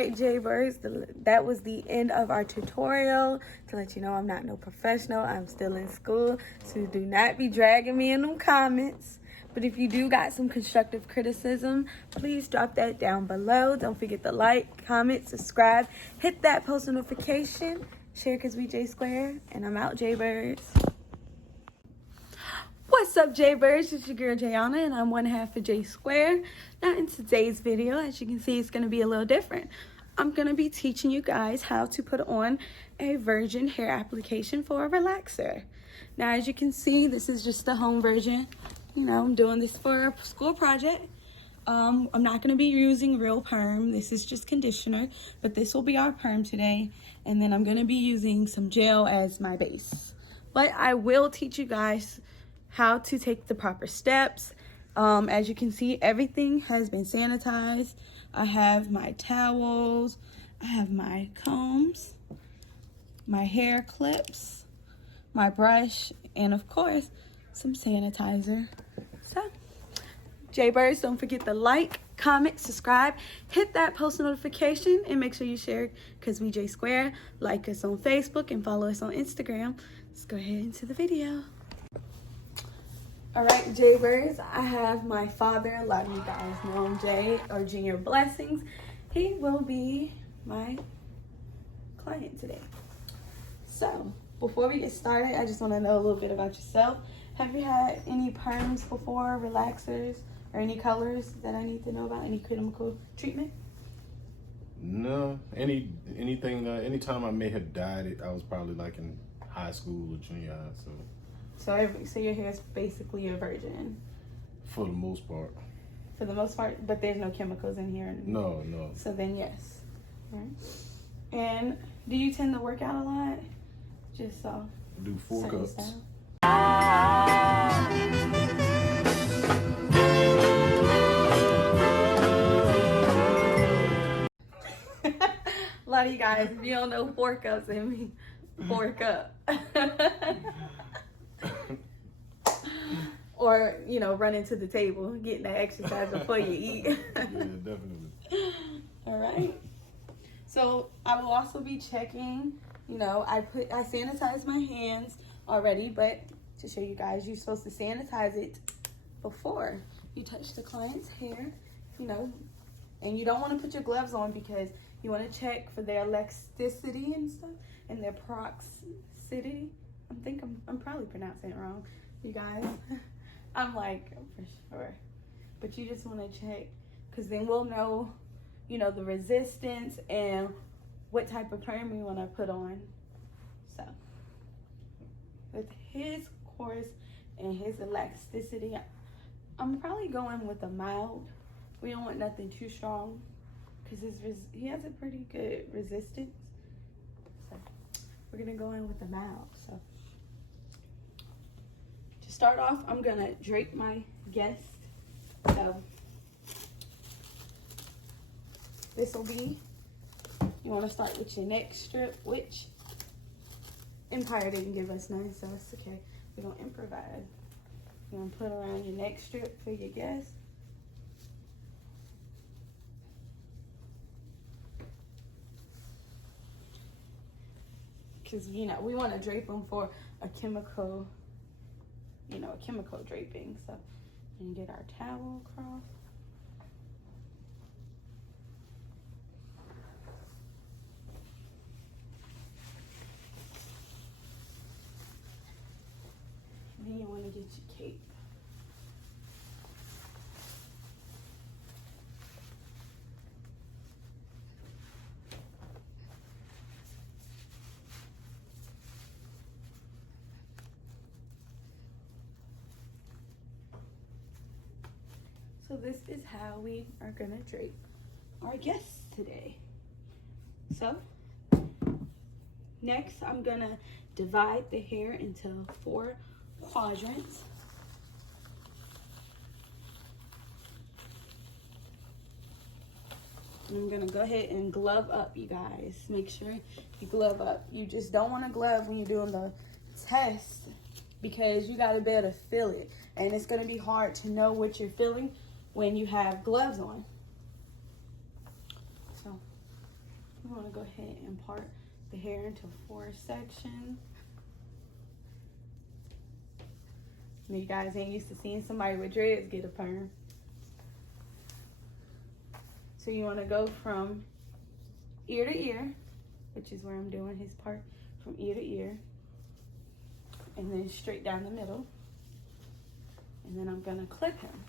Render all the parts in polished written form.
right, Jaybirds, that was the end of our tutorial. To let you know, I'm not no professional. I'm still in school, so do not be dragging me in them comments. But if you do got some constructive criticism, please drop that down below. Don't forget to like, comment, subscribe, hit that post notification, share because we J Square, and I'm out, Jaybirds. What's up, Jaybirds? It's your girl Jayana, and I'm one half of J Square. Now, in today's video, as you can see, it's going to be a little different. I'm going to be teaching you guys how to put on a virgin hair application for a relaxer. Now, as you can see, this is just the home version. You know, I'm doing this for a school project. I'm not going to be using real perm. This is just conditioner, but this will be our perm today. And then I'm going to be using some gel as my base. But I will teach you guys how to take the proper steps. As you can see, everything has been sanitized. I have my towels, I have my combs, my hair clips, my brush, and of course, some sanitizer. So, Jaybirds, don't forget to like, comment, subscribe, hit that post notification, and make sure you share because we J Square. Like us on Facebook and follow us on Instagram. Let's go ahead into the video. All right, Jaybirds, I have my father. A lot of you guys know him, Jay, or Junior Blessings. He will be my client today. So, before we get started, I just want to know a little bit about yourself. Have you had any perms before, relaxers, or any colors that I need to know about? Any chemical treatment? No. Anything. Anytime I may have dyed it, I was probably like in high school or junior high. So your hair is basically a virgin? For the most part. For the most part, but there's no chemicals in here? No. So then yes. All right. And do you tend to work out a lot? Just so. Do 4 cups. A lot of you guys, if you don't know 4 cups, it means 4 cup. Or, you know, run into the table, getting that exercise before you eat. Yeah, definitely. All right. So I will also be checking, you know, I sanitize my hands already, but to show you guys, you're supposed to sanitize it before you touch the client's hair, you know, and you don't want to put your gloves on because you want to check for their elasticity and stuff and their proximity. I'm probably pronouncing it wrong, you guys. I'm like, for sure. But you just want to check because then we'll know, you know, the resistance and what type of perm we want to put on. So, with his course and his elasticity, I'm probably going with a mild. We don't want nothing too strong because he has a pretty good resistance. So, we're going to go in with a mild. So, to start off, I'm going to drape my guest. So, this will be, you want to start with your neck strip, which Empire didn't give us none, so it's okay. We're going to improvise. You're going to put around your neck strip for your guest. Because, you know, we want to drape them for a chemical, you know, a chemical draping. So, and get our towel across. Then you want to get your cape. So this is how we are gonna drape our guests today. So next I'm gonna divide the hair into 4 quadrants. I'm gonna go ahead and glove up, you guys. Make sure you glove up. You just don't want to glove when you're doing the test because you gotta be able to feel it. And it's gonna be hard to know what you're feeling when you have gloves on. So I'm gonna go ahead and part the hair into 4 sections. You guys ain't used to seeing somebody with dreads get a perm. So you want to go from ear to ear, which is where I'm doing his part, from ear to ear, and then straight down the middle. And then I'm gonna clip him.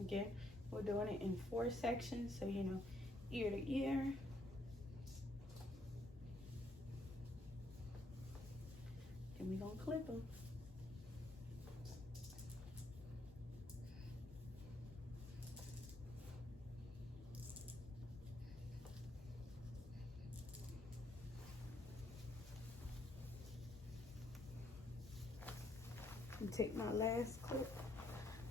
Again, we're doing it in 4 sections, so you know, ear to ear. Then we're gonna clip them. And take my last clip.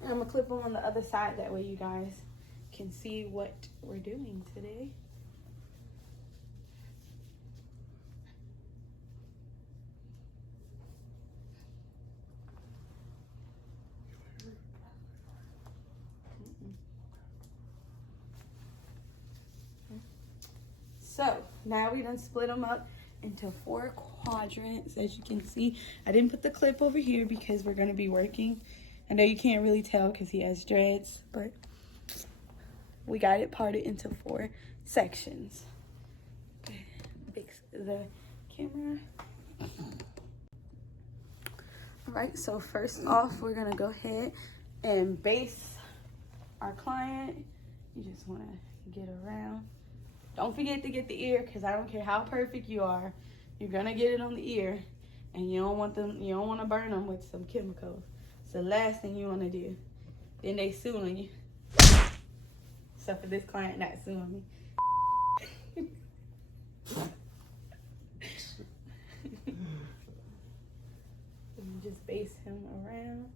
And I'm gonna clip them on the other side, that way you guys can see what we're doing today. So now we done split them up into 4 quadrants. As you can see, I didn't put the clip over here because we're gonna be working. I know you can't really tell because he has dreads, but we got it parted into 4 sections. Okay, fix the camera. All right, so first off, we're gonna go ahead and base our client. You just wanna get around. Don't forget to get the ear, because I don't care how perfect you are, you're gonna get it on the ear, and you don't want to burn them with some chemicals. It's the last thing you want to do. Then they suing you. Except for this client not suing me. You just base him around.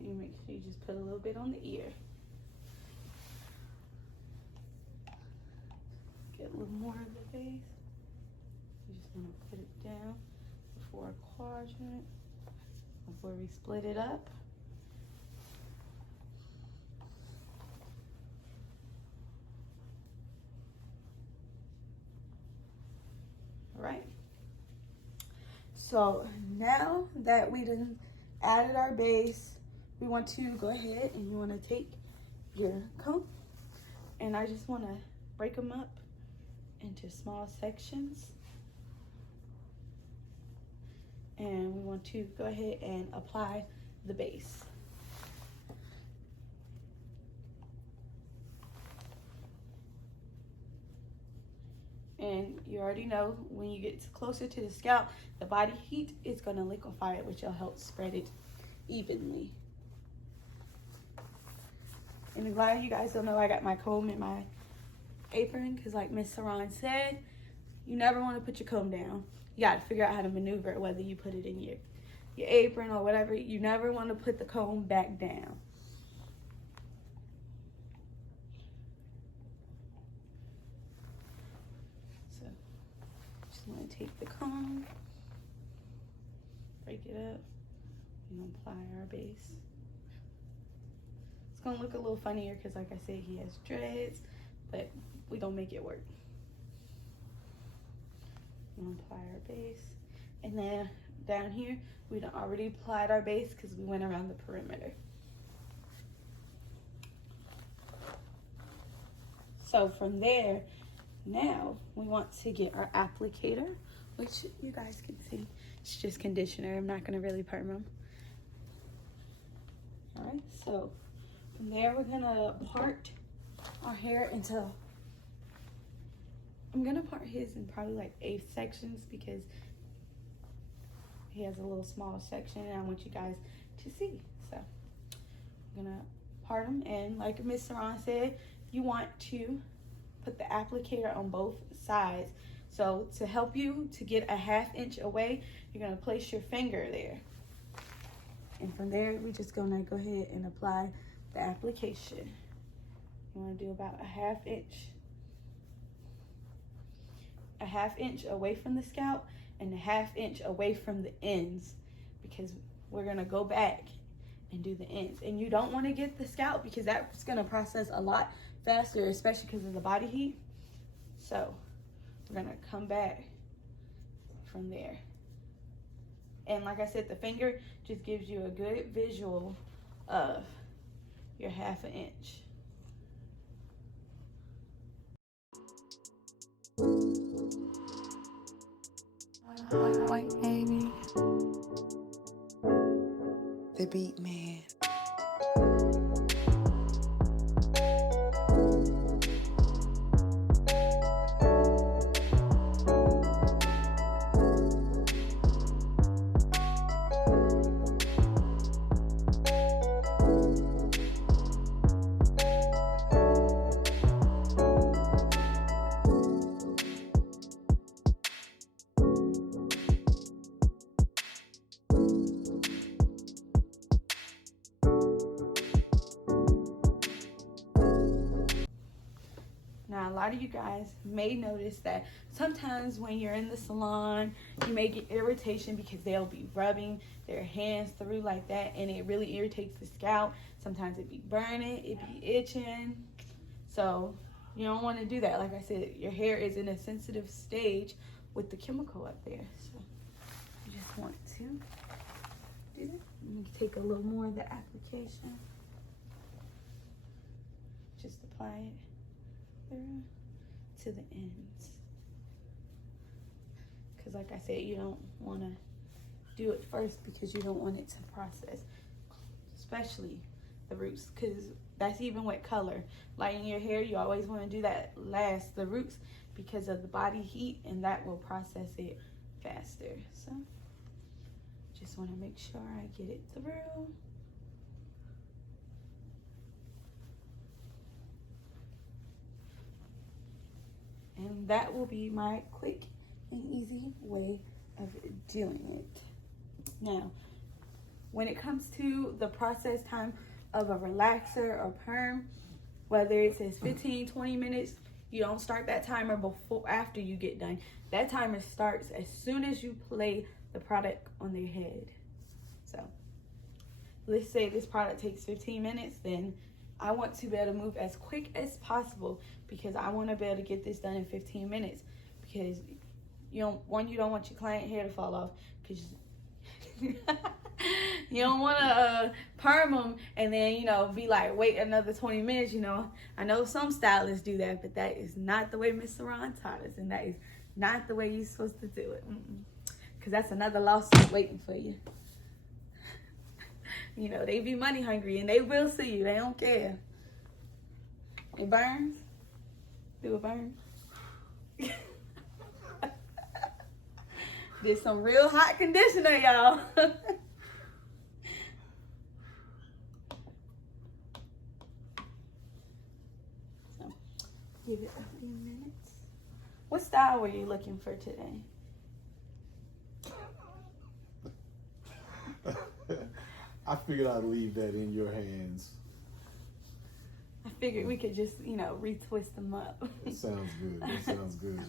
You make sure you just put a little bit on the ear. Get a little more of the base. You just want to put it down before a quadrant, before we split it up. All right. So now that we done added our base, we want to go ahead and you want to take your comb, and I just want to break them up into small sections, and we want to go ahead and apply the base. And you already know, when you get closer to the scalp, the body heat is going to liquefy it, which will help spread it evenly. And a lot of you guys don't know I got my comb in my apron, because like Miss Saran said, you never want to put your comb down. You got to figure out how to maneuver it, whether you put it in your apron or whatever. You never want to put the comb back down. So just want to take the comb, break it up, and apply our base. It's gonna look a little funnier because, like I said, he has dreads, but we don't make it work. We're gonna apply our base, and then down here we done already applied our base because we went around the perimeter. So from there, now we want to get our applicator, which you guys can see, it's just conditioner. I'm not gonna really perm them. All right, so from there we're gonna part our hair into, I'm gonna part his in probably like 8 sections because he has a little small section and I want you guys to see. So I'm gonna part them, and like Miss Saran said, you want to put the applicator on both sides. So to help you to get a 1/2 inch away, you're gonna place your finger there. And from there, we're just gonna go ahead and apply the application. You wanna do about a 1/2 inch. A 1/2 inch away from the scalp and a 1/2 inch away from the ends, because we're gonna go back and do the ends. And you don't wanna get the scalp because that's gonna process a lot faster, especially because of the body heat. So we're gonna come back from there. And like I said, the finger just gives you a good visual of your 1/2 inch. White baby, the beat man. Now, a lot of you guys may notice that sometimes when you're in the salon, you may get irritation because they'll be rubbing their hands through like that, and it really irritates the scalp. Sometimes it be burning, it be itching. So you don't want to do that. Like I said, your hair is in a sensitive stage with the chemical up there. So you just want to do that. I'm going to take a little more of the application. Just apply it to the ends, because like I said, you don't want to do it first because you don't want it to process, especially the roots, because that's even with color. Like in your hair, you always want to do that last, the roots, because of the body heat, and that will process it faster. So just want to make sure I get it through. And that will be my quick and easy way of doing it. Now, when it comes to the process time of a relaxer or perm, whether it says 15, 20 minutes, you don't start that timer before, after you get done. That timer starts as soon as you play the product on their head. So let's say this product takes 15 minutes, then I want to be able to move as quick as possible, because I want to be able to get this done in 15 minutes. Because you don't want your client hair to fall off, because you don't want to perm them and then, you know, be like, wait another 20 minutes, you know. I know some stylists do that, but that is not the way Miss Saran taught us, and that is not the way you're supposed to do it. Because that's another lawsuit waiting for you. You know, they be money hungry, and they will sue you. They don't care. It burns. Do it burn? Did some real hot conditioner, y'all. So, give it a few minutes. What style were you looking for today? I figured I'd leave that in your hands. I figured we could just, you know, retwist them up. That sounds good. That sounds good.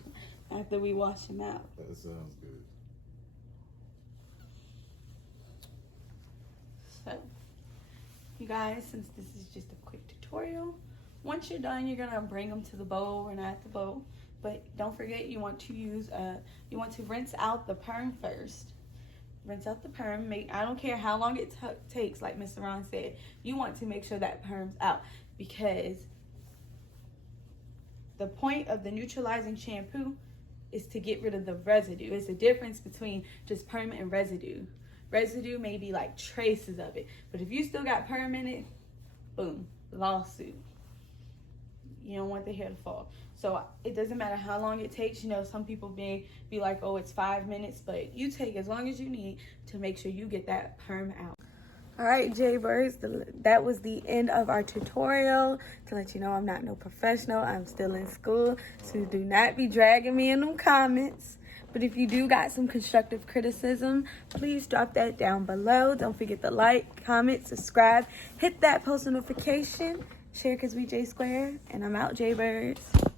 After we wash them out. That sounds good. So, you guys, since this is just a quick tutorial, once you're done, you're gonna bring them to the bowl. We're not at the bowl, but don't forget you want to use you want to rinse out the perm first. Rinse out the perm. I don't care how long it takes, like Miss Saran said. You want to make sure that perm's out, because the point of the neutralizing shampoo is to get rid of the residue. It's the difference between just perm and residue. Residue may be like traces of it, but if you still got perm in it, boom, lawsuit. You don't want the hair to fall. So it doesn't matter how long it takes. You know, some people may be like, oh, it's 5 minutes, but you take as long as you need to make sure you get that perm out. All right, Jaybirds, that was the end of our tutorial. To let you know, I'm not no professional. I'm still in school, so do not be dragging me in them comments. But if you do got some constructive criticism, please drop that down below. Don't forget to like, comment, subscribe, hit that post notification, share because we J Square, and I'm out, Jaybirds.